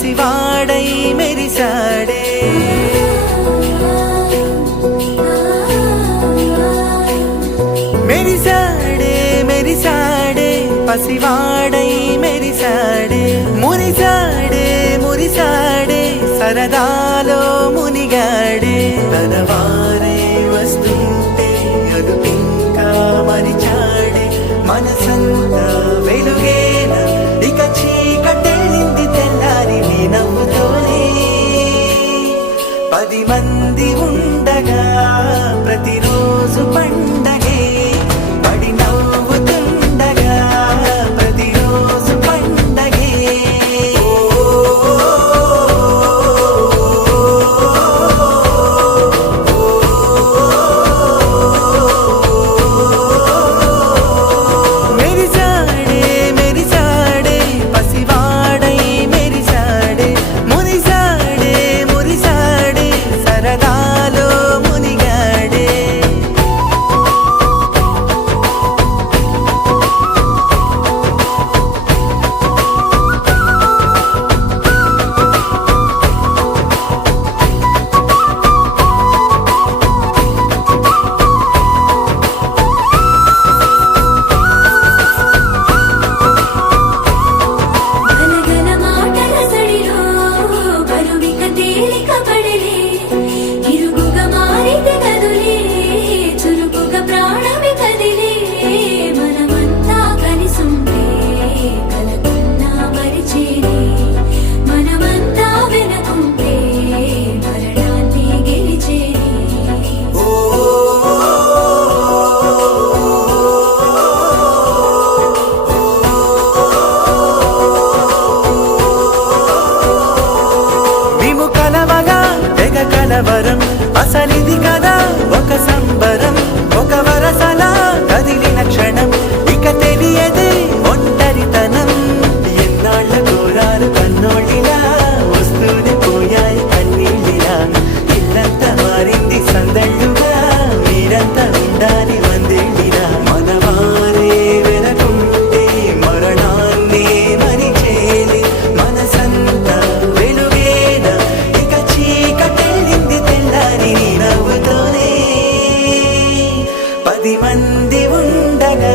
పసివాడై మెరిసాడే మెరిసాడే మెరిసాడే పసివాడై మెరిసాడే మురిసాడే మురిసాడే సరదాలో మునిగాడే తన వారే వస్తుంటే అదుపింకా మరిచాడే మనసంతా వెలుగేన ఇక చీకటెళ్ళింది తెల్లారి నీ నవ్వుతోనే 10 మంది ఉండగా ప్రతిరోజు పండగే పడి నవ్వుతుండగా ప్రతిరోజు పండగే మెరిసాడే మెరిసాడే పసివాడై మెరిసాడే మురిసాడే మురిసాడే సరదాలో మునిగాడే గలగల మాటల సడిలో బరువిక తేలిక పడలే ఇరుగుగా మారితే కదులే చురుకుగా ప్రాణమి కదిలే మనమంతా కలిసుంటే కలకున్నా మరిచేనే మనమంతా వెనకుంటే మరణాన్ని గెలిచేనే మేము కలవగా తెగ కలవరం అసలిది కదా ఒక సంబరం ఒక వరసలా కదిలిన క్షణం ఇక తెలియదే ఒంటరితనం ఎన్నాళ్ళ కోరాలు కన్నోళ్ళిలా వస్తూనే పోయాయి కన్నీళ్ళిలా ఇల్లంతా మారింది సందళ్ళుగా మీరంతా ఉండాలి వందేళ్ళిలా మనవారే వెనకుంటే మరణాన్ని మరిచేది మనసంతా వెలుగేన ఇక చీకటెళ్ళింది తెల్లారి నీ నవ్వుతోనే 10 మంది ఉండగా